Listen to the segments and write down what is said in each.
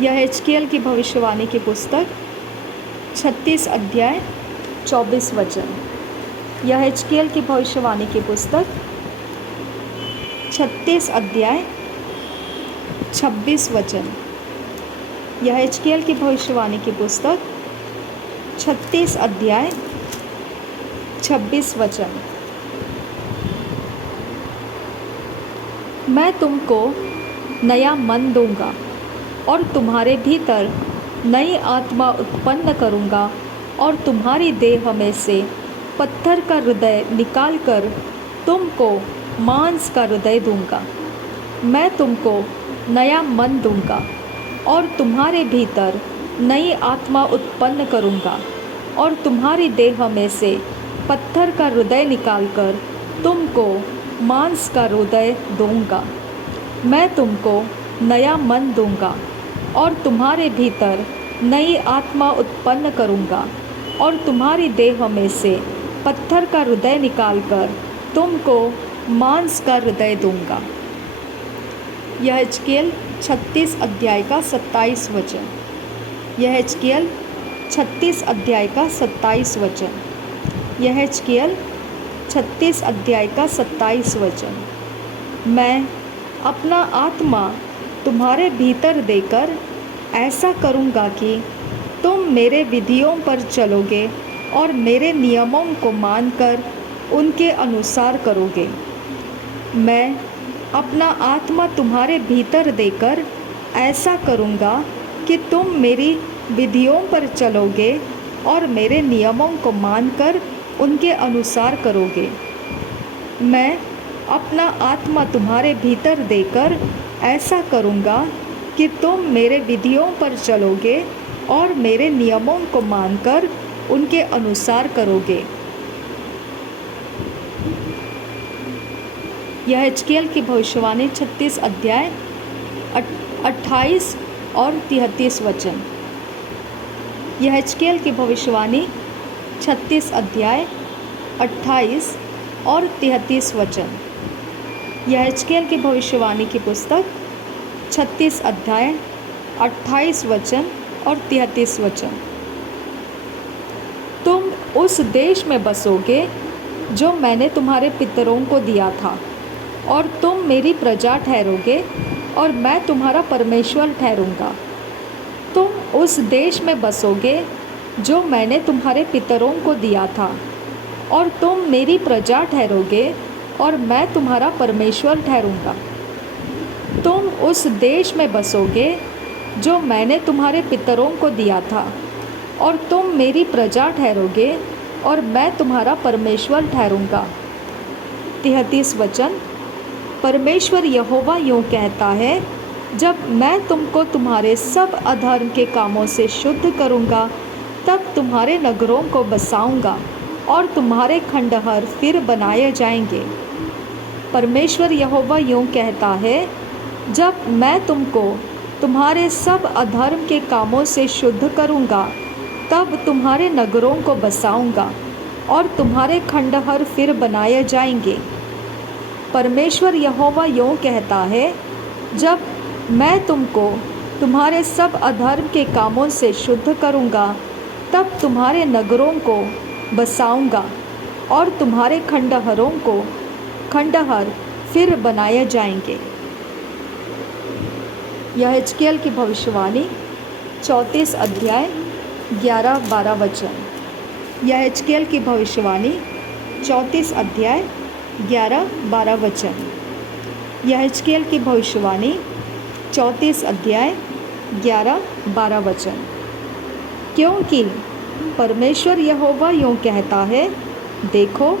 यह हिजकिय्याह की भविष्यवाणी की पुस्तक 36 अध्याय 24 वचन। यह हिजकिय्याह की भविष्यवाणी की पुस्तक 36 अध्याय 26 वचन। यह हिजकिय्याह की भविष्यवाणी की पुस्तक 36 अध्याय 26 वचन। मैं तुमको नया मन दूंगा और तुम्हारे भीतर नई आत्मा उत्पन्न करूंगा और तुम्हारी देह में से पत्थर का हृदय निकालकर तुमको मांस का हृदय दूंगा। मैं तुमको नया मन दूंगा और तुम्हारे भीतर नई आत्मा उत्पन्न करूंगा और तुम्हारी देह में से पत्थर का हृदय निकालकर तुमको मांस का हृदय दूंगा। मैं तुमको नया मन दूंगा और तुम्हारे भीतर नई आत्मा उत्पन्न करूंगा और तुम्हारी देह में से पत्थर का हृदय निकालकर तुमको मांस का हृदय दूंगा। यह हिजकिय्याह 36 अध्याय का 27 वचन। यह हिजकिय्याह 36 अध्याय का 27 वचन। यह हिजकिय्याह 36 अध्याय का 27 वचन। मैं अपना आत्मा तुम्हारे भीतर देकर ऐसा करूँगा कि तुम मेरे विधियों पर चलोगे और मेरे नियमों को मानकर उनके अनुसार करोगे। मैं अपना आत्मा तुम्हारे भीतर देकर ऐसा करूँगा कि तुम मेरी विधियों पर चलोगे और मेरे नियमों को मानकर उनके अनुसार करोगे। मैं अपना आत्मा तुम्हारे भीतर देकर ऐसा करूँगा कि तुम मेरे विधियों पर चलोगे और मेरे नियमों को मानकर उनके अनुसार करोगे। यह हिजकिय्याह की भविष्यवाणी 36 अध्याय 28 और 33 वचन। यह हिजकिय्याह की भविष्यवाणी 36 अध्याय 28 और 33 वचन। यह हिजकिय्याह की भविष्यवाणी की पुस्तक 36 अध्याय 28 वचन और 33 वचन। तुम उस देश में बसोगे जो मैंने तुम्हारे पितरों को दिया था और तुम मेरी प्रजा ठहरोगे और मैं तुम्हारा परमेश्वर ठहरूंगा। तुम उस देश में बसोगे जो मैंने तुम्हारे पितरों को दिया था और तुम मेरी प्रजा ठहरोगे और मैं तुम्हारा परमेश्वर ठहरूंगा। तुम उस देश में बसोगे जो मैंने तुम्हारे पितरों को दिया था और तुम मेरी प्रजा ठहरोगे और मैं तुम्हारा परमेश्वर ठहरूंगा। 33 वचन। परमेश्वर यहोवा यूँ कहता है, जब मैं तुमको तुम्हारे सब अधर्म के कामों से शुद्ध करूँगा, तब तुम्हारे नगरों को बसाऊँगा और तुम्हारे खंडहर फिर बनाए जाएंगे। परमेश्वर यहोवा यूँ कहता है, जब मैं तुमको तुम्हारे सब अधर्म के कामों से शुद्ध करूँगा, तब तुम्हारे नगरों को बसाऊँगा और तुम्हारे खंडहर फिर बनाए जाएंगे। परमेश्वर यहोवा यूँ कहता है, जब मैं तुमको तुम्हारे सब अधर्म के कामों से शुद्ध करूँगा, तब तुम्हारे नगरों को बसाऊँगा और तुम्हारे खंडहर फिर बनाए जाएंगे। यह हिजकिय्याह की भविष्यवाणी 34 अध्याय 11-12 वचन। यह हिजकिय्याह की भविष्यवाणी 34 अध्याय 11-12 वचन। यह हिजकिय्याह की भविष्यवाणी 34 अध्याय 11-12 वचन। क्योंकि परमेश्वर यहोवा यूँ कहता है, देखो,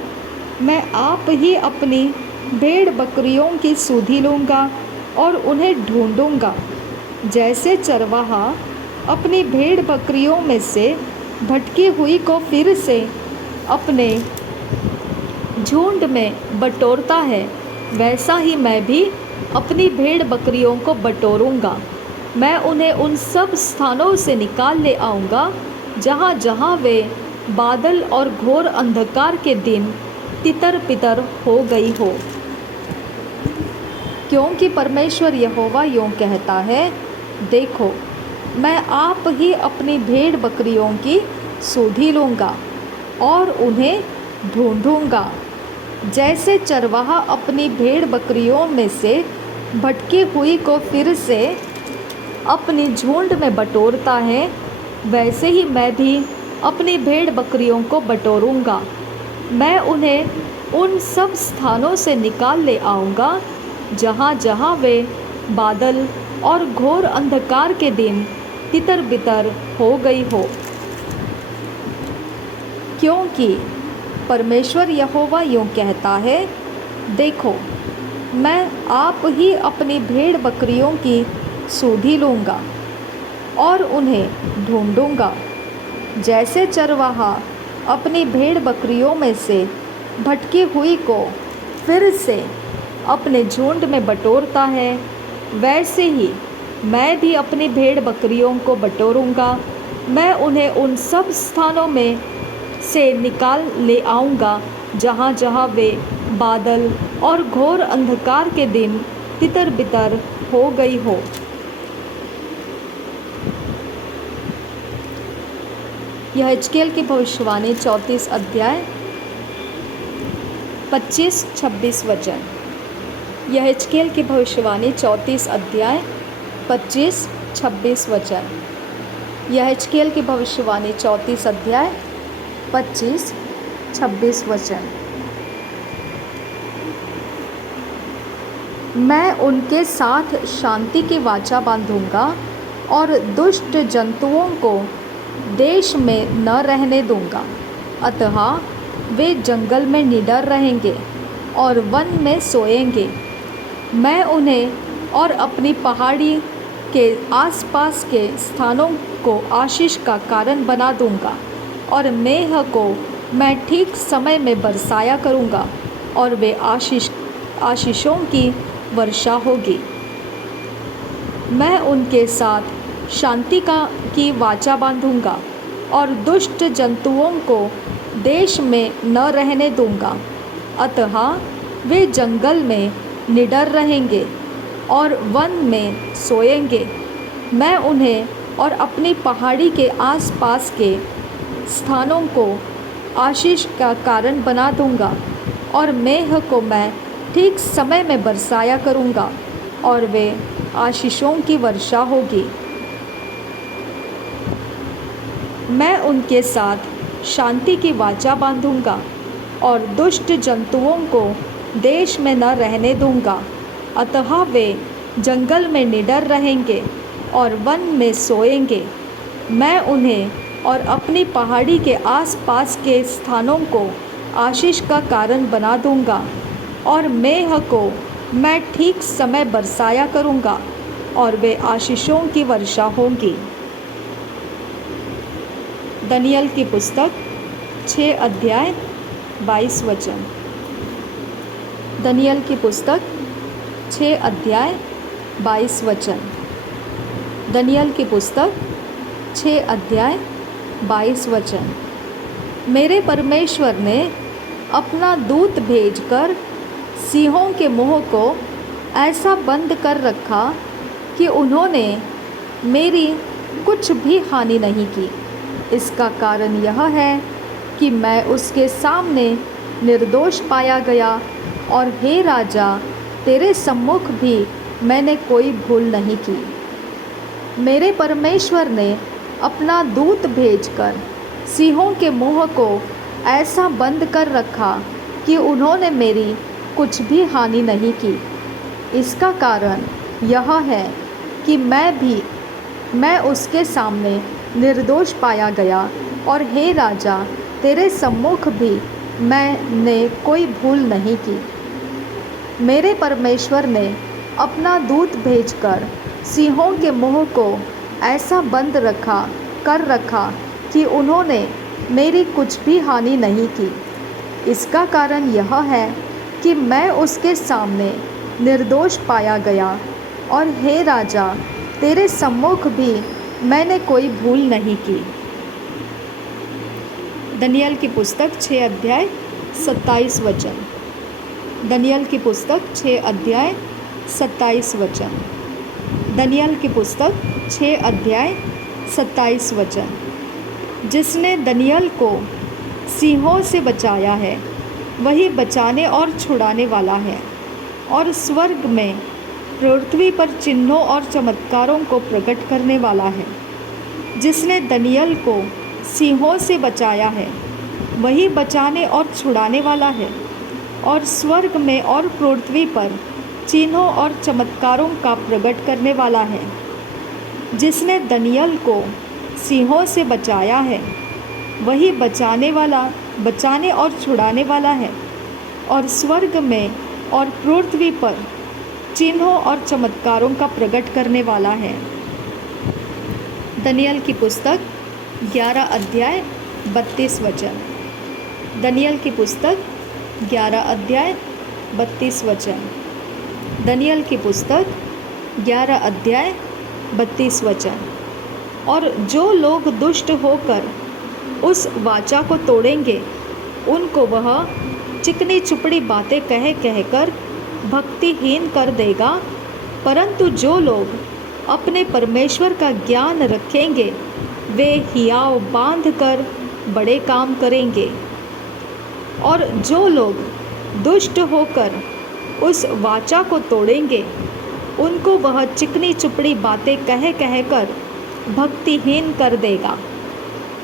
मैं आप ही अपनी भेड़ बकरियों की सुधि लूँगा और उन्हें ढूँढूँगा, जैसे चरवाहा अपनी भेड़ बकरियों में से भटकी हुई को फिर से अपने झुंड में बटोरता है, वैसा ही मैं भी अपनी भेड़ बकरियों को बटोरूँगा। मैं उन्हें उन सब स्थानों से निकाल ले आऊँगा जहाँ जहाँ वे बादल और घोर अंधकार के दिन तितर बितर हो गई हो। क्योंकि परमेश्वर यहोवा यूँ कहता है, देखो, मैं आप ही अपनी भेड़ बकरियों की सुधि लूँगा और उन्हें ढूंढूंगा। जैसे चरवाहा अपनी भेड़ बकरियों में से भटकी हुई को फिर से अपनी झुंड में बटोरता है, वैसे ही मैं भी अपनी भेड़ बकरियों को बटोरूंगा। मैं उन्हें उन सब स्थानों से निकाल ले आऊँगा जहाँ जहाँ वे बादल और घोर अंधकार के दिन तितर बितर हो गई हो। क्योंकि परमेश्वर यहोवा यूँ कहता है, देखो, मैं आप ही अपनी भेड़ बकरियों की सुधि लूँगा और उन्हें ढूंढूंगा। जैसे चरवाहा अपनी भेड़ बकरियों में से भटकी हुई को फिर से अपने झुंड में बटोरता है, वैसे ही मैं भी अपनी भेड़ बकरियों को बटोरूंगा। मैं उन्हें उन सब स्थानों में से निकाल ले आऊँगा जहाँ जहाँ वे बादल और घोर अंधकार के दिन तितर बितर हो गई हो। यह हिजकिय्याह की भविष्यवाणी 34 अध्याय 25-26 वचन। यह हिजकिय्याह की भविष्यवाणी 34 अध्याय 25-26 वचन। यह हिजकिय्याह की भविष्यवाणी 34 अध्याय 25-26 वचन। मैं उनके साथ शांति की वाचा बांधूंगा और दुष्ट जंतुओं को देश में न रहने दूंगा। अतः वे जंगल में निडर रहेंगे और वन में सोएंगे। मैं उन्हें और अपनी पहाड़ी के आसपास के स्थानों को आशीष का कारण बना दूंगा और मेह को मैं ठीक समय में बरसाया करूंगा और वे आशीषों की वर्षा होगी। मैं उनके साथ शांति की वाचा बांधूंगा और दुष्ट जंतुओं को देश में न रहने दूंगा। अतः वे जंगल में निडर रहेंगे और वन में सोएंगे। मैं उन्हें और अपनी पहाड़ी के आसपास के स्थानों को आशीष का कारण बना दूंगा और मेह को मैं ठीक समय में बरसाया करूंगा और वे आशीषों की वर्षा होगी। मैं उनके साथ शांति की वाचा बांधूंगा और दुष्ट जंतुओं को देश में न रहने दूंगा। अतः वे जंगल में निडर रहेंगे और वन में सोएंगे। मैं उन्हें और अपनी पहाड़ी के आसपास के स्थानों को आशीष का कारण बना दूंगा और मेह को मैं ठीक समय बरसाया करूंगा और वे आशीषों की वर्षा होगी। दानिय्येल की पुस्तक 6 अध्याय 22 वचन। दानिय्येल की पुस्तक 6 अध्याय 22 वचन। दानिय्येल की पुस्तक 6 अध्याय 22 वचन। मेरे परमेश्वर ने अपना दूत भेजकर सिंहों के मुंह को ऐसा बंद कर रखा कि उन्होंने मेरी कुछ भी हानि नहीं की। इसका कारण यह है कि मैं उसके सामने निर्दोष पाया गया और हे राजा, तेरे सम्मुख भी मैंने कोई भूल नहीं की। मेरे परमेश्वर ने अपना दूत भेजकर सिंहों के मुंह को ऐसा बंद कर रखा कि उन्होंने मेरी कुछ भी हानि नहीं की। इसका कारण यह है कि मैं उसके सामने निर्दोष पाया गया और हे राजा, तेरे सम्मुख भी मैंने कोई भूल नहीं की। मेरे परमेश्वर ने अपना दूत भेजकर सिंहों के मुंह को ऐसा बंद कर रखा कि उन्होंने मेरी कुछ भी हानि नहीं की। इसका कारण यह है कि मैं उसके सामने निर्दोष पाया गया और हे राजा, तेरे सम्मुख भी मैंने कोई भूल नहीं की। दानिय्येल की पुस्तक 6 अध्याय 27 वचन। दानिय्येल की पुस्तक 6 अध्याय 27 वचन। दानिय्येल की पुस्तक 6 अध्याय 27 वचन। जिसने दनियल को सिंहों से बचाया है वही बचाने और छुड़ाने वाला है, और स्वर्ग में पृथ्वी पर चिन्हों और चमत्कारों को प्रकट करने वाला है। जिसने दनियल को सिंहों से बचाया है वही बचाने और छुड़ाने वाला है, और स्वर्ग में और पृथ्वी पर चिन्हों और चमत्कारों का प्रकट करने वाला है। जिसने दनियल को सिंहों से बचाया है वही बचाने और छुड़ाने वाला है, और स्वर्ग में और पृथ्वी पर चिन्हों और चमत्कारों का प्रकट करने वाला है। दनियल की पुस्तक 11 अध्याय 32 वचन। दनियल की पुस्तक 11 अध्याय 32 वचन। दनियल की पुस्तक 11 अध्याय 32 वचन। और जो लोग दुष्ट होकर उस वाचा को तोड़ेंगे उनको वह चिकनी चुपड़ी बातें कह कर भक्तिहीन कर देगा, परंतु जो लोग अपने परमेश्वर का ज्ञान रखेंगे वे हियाव बांध कर बड़े काम करेंगे। और जो लोग दुष्ट होकर उस वाचा को तोड़ेंगे उनको वह चिकनी चुपड़ी बातें कह कर भक्तिहीन कर देगा,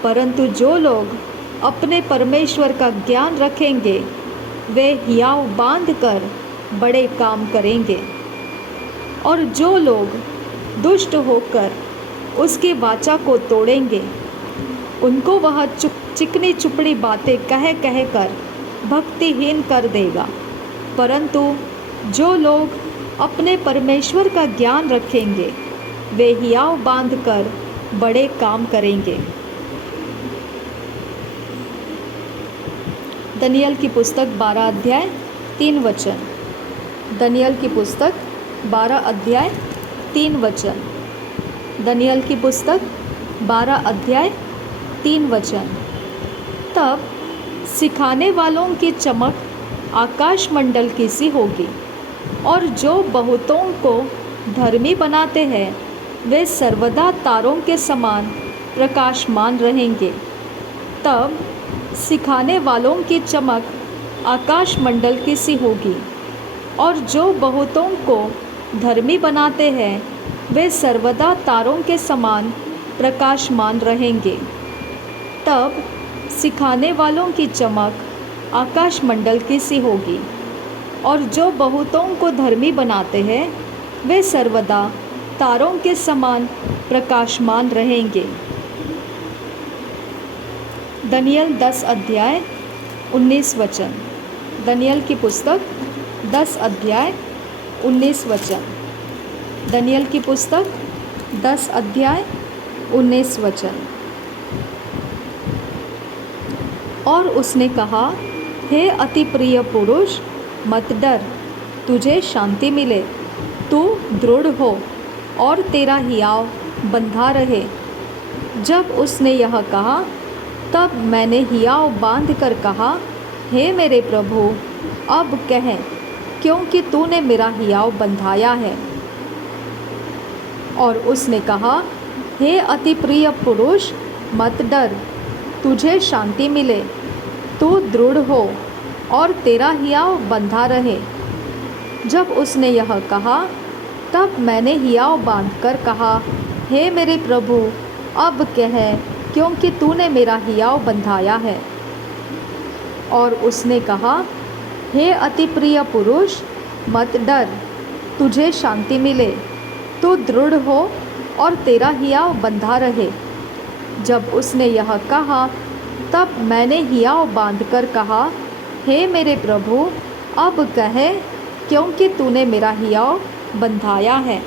परंतु जो लोग अपने परमेश्वर का ज्ञान रखेंगे वे हियाव बांध कर बड़े काम करेंगे। और जो लोग दुष्ट होकर उसकी वाचा को तोड़ेंगे उनको वह चिकनी चुपड़ी बातें कह कर भक्तिहीन कर देगा, परंतु जो लोग अपने परमेश्वर का ज्ञान रखेंगे वे हियाव बांध कर बड़े काम करेंगे। दनियल की पुस्तक 12 अध्याय 3 वचन। दनियल की पुस्तक 12 अध्याय 3 वचन। दनियल की पुस्तक 12 अध्याय 3 वचन। तब सिखाने वालों की चमक आकाश मंडल की सी होगी, और जो बहुतों को धर्मी बनाते हैं वे सर्वदा तारों के समान प्रकाशमान रहेंगे। तब सिखाने वालों की चमक आकाश मंडल की सी होगी, और जो बहुतों को धर्मी बनाते हैं वे सर्वदा तारों के समान प्रकाशमान रहेंगे। तब सिखाने वालों की चमक आकाश मंडल की सी होगी, और जो बहुतों को धर्मी बनाते हैं वे सर्वदा तारों के समान प्रकाशमान रहेंगे। दनियल 10 अध्याय 19 वचन। दनियल की पुस्तक 10 अध्याय 19 वचन। दनियल की पुस्तक 10 अध्याय 19 वचन। और उसने कहा, हे अति प्रिय पुरुष, मत डर, तुझे शांति मिले, तू दृढ़ हो और तेरा हियाव बंधा रहे। जब उसने यह कहा तब मैंने हियाव बांध कर कहा, हे मेरे प्रभु, अब कह, क्योंकि तूने मेरा हियाव बंधाया है। और उसने कहा, हे अति प्रिय पुरुष, मत डर, तुझे शांति मिले, तू दृढ़ हो और तेरा हियाव बंधा रहे। जब उसने यह कहा तब मैंने हियाव बांध कर कहा, हे मेरे प्रभु, अब कह, क्योंकि तूने मेरा हियाव बंधाया है। और उसने कहा, हे अति प्रिय पुरुष, मत डर, तुझे शांति मिले, तू दृढ़ हो और तेरा हियाव बंधा रहे। जब उसने यह कहा तब मैंने हियाव बांध कर कहा, हे मेरे प्रभु, अब कह, क्योंकि तूने मेरा हियाव बंधाया है।